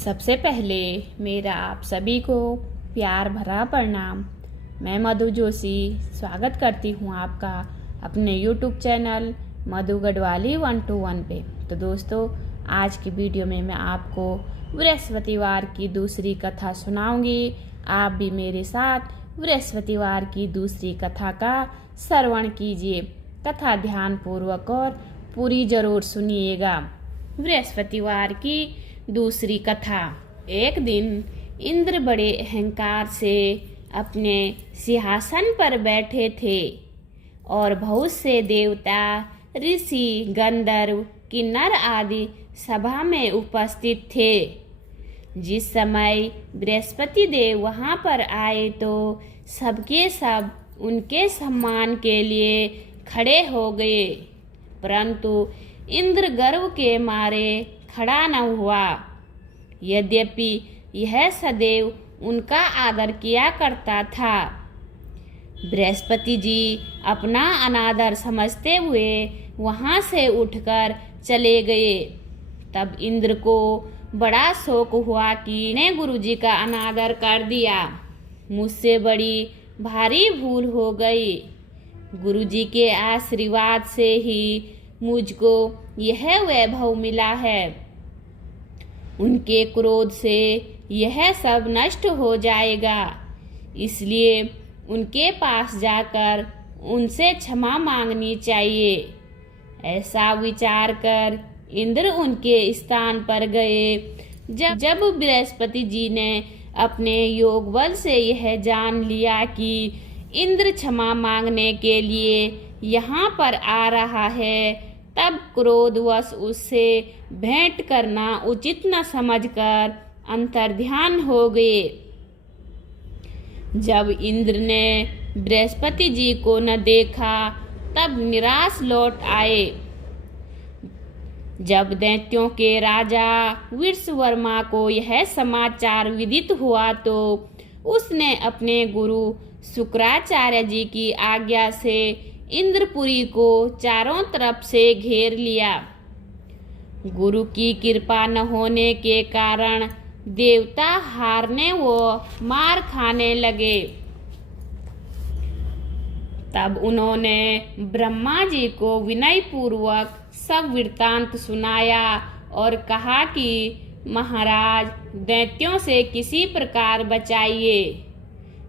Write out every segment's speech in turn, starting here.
सबसे पहले मेरा आप सभी को प्यार भरा प्रणाम। मैं मधु जोशी स्वागत करती हूँ आपका अपने YouTube चैनल मधु गढ़वाली 121 पे। तो दोस्तों, आज की वीडियो में मैं आपको बृहस्पतिवार की दूसरी कथा सुनाऊंगी। आप भी मेरे साथ बृहस्पतिवार की दूसरी कथा का श्रवण कीजिए। कथा ध्यानपूर्वक और पूरी जरूर सुनिएगा। बृहस्पतिवार की दूसरी कथा। एक दिन इंद्र बड़े अहंकार से अपने सिंहासन पर बैठे थे और बहुत से देवता, ऋषि, गंधर्व, किन्नर आदि सभा में उपस्थित थे। जिस समय बृहस्पति देव वहां पर आए तो सबके सब उनके सम्मान के लिए खड़े हो गए, परंतु इंद्र गर्व के मारे खड़ा न हुआ। यद्यपि यह सदैव उनका आदर किया करता था। बृहस्पति जी अपना अनादर समझते हुए वहां से उठकर चले गए। तब इंद्र को बड़ा शौक हुआ कि ने गुरु जी का अनादर कर दिया। मुझसे बड़ी भारी भूल हो गई। गुरु जी के आशीर्वाद से ही मुझको यह वैभव मिला है। उनके क्रोध से यह सब नष्ट हो जाएगा, इसलिए उनके पास जाकर उनसे क्षमा मांगनी चाहिए। ऐसा विचार कर इंद्र उनके स्थान पर गए। जब बृहस्पति जी ने अपने योग बल से यह जान लिया कि इंद्र क्षमा मांगने के लिए यहाँ पर आ रहा है, तब क्रोधवश उससे भेंट करना उचित न समझकर अंतर्ध्यान हो गए। जब इंद्र ने बृहस्पति जी को न देखा, तब निराश लौट आए। जब दैत्यों के राजा विश्ववर्मा को यह समाचार विदित हुआ तो उसने अपने गुरु शुक्राचार्य जी की आज्ञा से इंद्रपुरी को चारों तरफ से घेर लिया। गुरु की कृपा न होने के कारण देवता हारने व मार खाने लगे। तब उन्होंने ब्रह्मा जी को विनय पूर्वक सब वृत्तांत सुनाया और कहा कि महाराज, दैत्यों से किसी प्रकार बचाइए।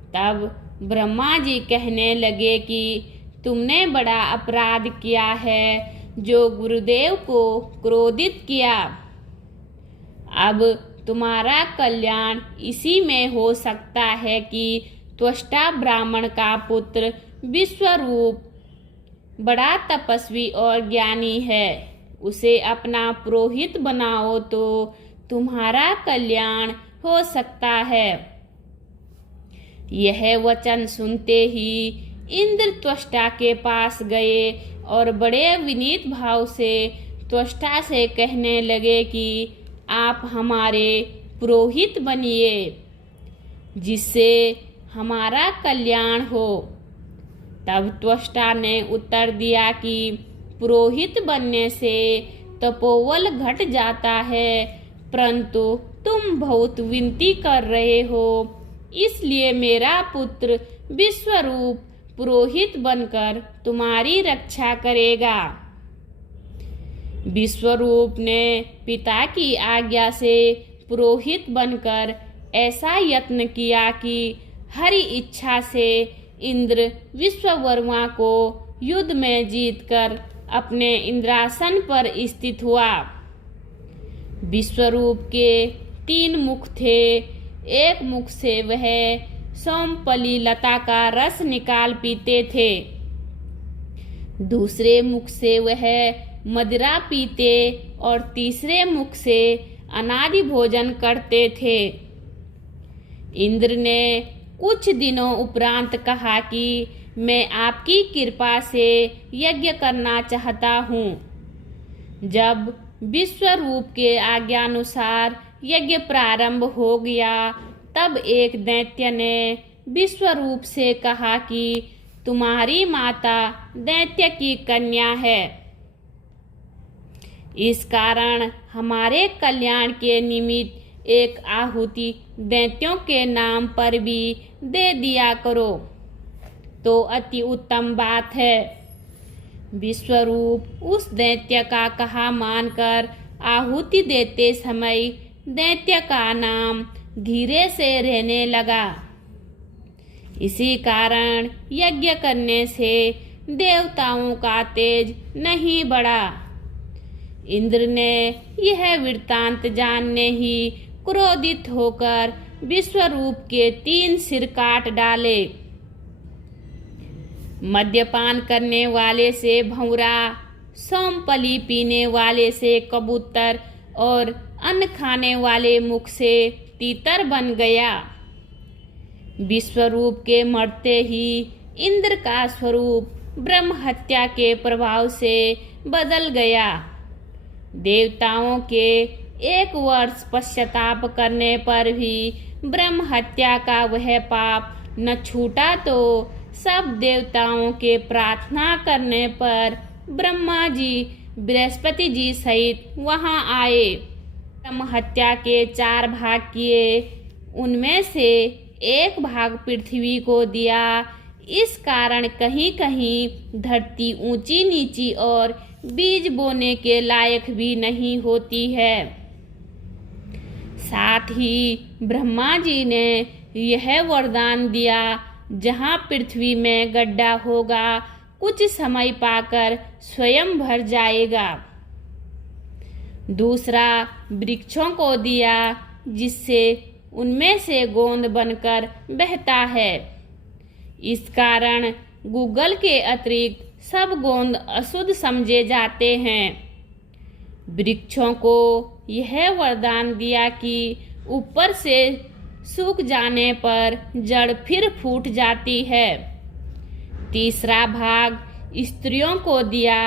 तब ब्रह्मा जी कहने लगे कि तुमने बड़ा अपराध किया है, जो गुरुदेव को क्रोधित किया। अब तुम्हारा कल्याण इसी में हो सकता है कि त्वष्टा ब्राह्मण का पुत्र विश्वरूप बड़ा तपस्वी और ज्ञानी है, उसे अपना पुरोहित बनाओ तो तुम्हारा कल्याण हो सकता है। यह वचन सुनते ही इंद्र त्वष्टा के पास गए और बड़े विनीत भाव से त्वष्टा से कहने लगे कि आप हमारे पुरोहित बनिए, जिससे हमारा कल्याण हो। तब त्वष्टा ने उत्तर दिया कि पुरोहित बनने से तपोबल घट जाता है, परंतु तुम बहुत विनती कर रहे हो, इसलिए मेरा पुत्र विश्वरूप पुरोहित बनकर तुम्हारी रक्षा करेगा। विश्वरूप ने पिता की आज्ञा से पुरोहित बनकर ऐसा यत्न किया कि हरि इच्छा से इंद्र विश्ववर्मा को युद्ध में जीतकर अपने इंद्रासन पर स्थित हुआ। विश्वरूप के 3 मुख थे। एक मुख से वह सोमपली लता का रस निकाल पीते थे, दूसरे मुख से वह मदिरा पीते और तीसरे मुख से अनादि भोजन करते थे। इंद्र ने कुछ दिनों उपरांत कहा कि मैं आपकी कृपा से यज्ञ करना चाहता हूँ। जब विश्वरूप के आज्ञानुसार यज्ञ प्रारंभ हो गया, तब एक दैत्य ने विश्वरूप से कहा कि तुम्हारी माता दैत्य की कन्या है, इस कारण हमारे कल्याण के निमित्त एक आहुति दैत्यों के नाम पर भी दे दिया करो तो अति उत्तम बात है। विश्वरूप उस दैत्य का कहा मानकर आहुति देते समय दैत्य का नाम धीरे से रहने लगा। इसी कारण यज्ञ करने से देवताओं का तेज नहीं बढ़ा। इंद्र ने यह वृत्तांत जानने ही क्रोधित होकर विश्वरूप के 3 सिर काट डाले। मद्यपान करने वाले से भंवरा, सोमपली पीने वाले से कबूतर और अन्न खाने वाले मुख से तीतर बन गया। विश्वरूप के मरते ही इंद्र का स्वरूप ब्रह्म हत्या के प्रभाव से बदल गया। देवताओं के 1 वर्ष पश्चाताप करने पर भी ब्रह्म हत्या का वह पाप न छूटा तो सब देवताओं के प्रार्थना करने पर ब्रह्मा जी बृहस्पति जी सहित वहां आए। ब्रह्म हत्या के 4 भाग किए, उनमें से 1 भाग पृथ्वी को दिया। इस कारण कहीं कहीं धरती ऊंची नीची और बीज बोने के लायक भी नहीं होती है। साथ ही ब्रह्मा जी ने यह वरदान दिया, जहाँ पृथ्वी में गड्ढा होगा कुछ समय पाकर स्वयं भर जाएगा। दूसरा वृक्षों को दिया, जिससे उनमें से गोंद बनकर बहता है। इस कारण गूगल के अतिरिक्त सब गोंद अशुद्ध समझे जाते हैं। वृक्षों को यह वरदान दिया कि ऊपर से सूख जाने पर जड़ फिर फूट जाती है। तीसरा भाग स्त्रियों को दिया।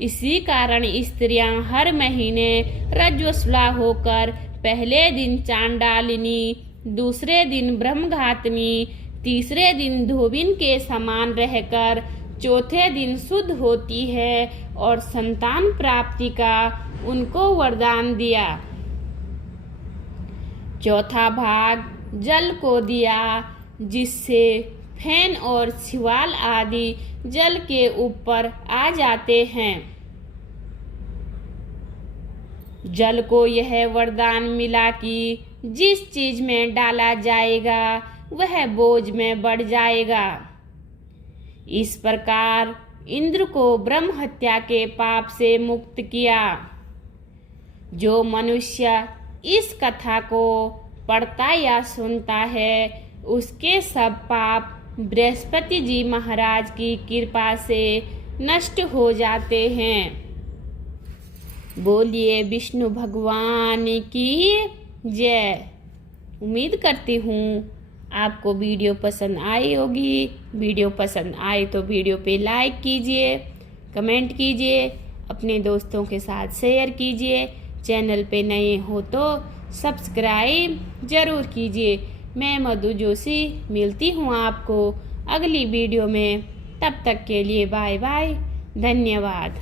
इसी कारण स्त्रियां हर महीने रजस्वला होकर पहले दिन चांडालिनी, दूसरे दिन ब्रह्मघातनी, तीसरे दिन धोबिन के समान रहकर चौथे दिन शुद्ध होती है और संतान प्राप्ति का उनको वरदान दिया। चौथा भाग जल को दिया, जिससे फैन और शिवाल आदि जल के ऊपर आ जाते हैं। जल को यह वरदान मिला कि जिस चीज में डाला जाएगा वह बोझ में बढ़ जाएगा। इस प्रकार इंद्र को ब्रह्म हत्या के पाप से मुक्त किया। जो मनुष्य इस कथा को पढ़ता या सुनता है उसके सब पाप बृहस्पति जी महाराज की कृपा से नष्ट हो जाते हैं। बोलिए विष्णु भगवान की जय। उम्मीद करती हूँ आपको वीडियो पसंद आई होगी। वीडियो पसंद आए तो वीडियो पे लाइक कीजिए, कमेंट कीजिए, अपने दोस्तों के साथ शेयर कीजिए। चैनल पे नए हो तो सब्सक्राइब ज़रूर कीजिए। मैं मधु जोशी मिलती हूँ आपको अगली वीडियो में। तब तक के लिए बाय बाय, धन्यवाद।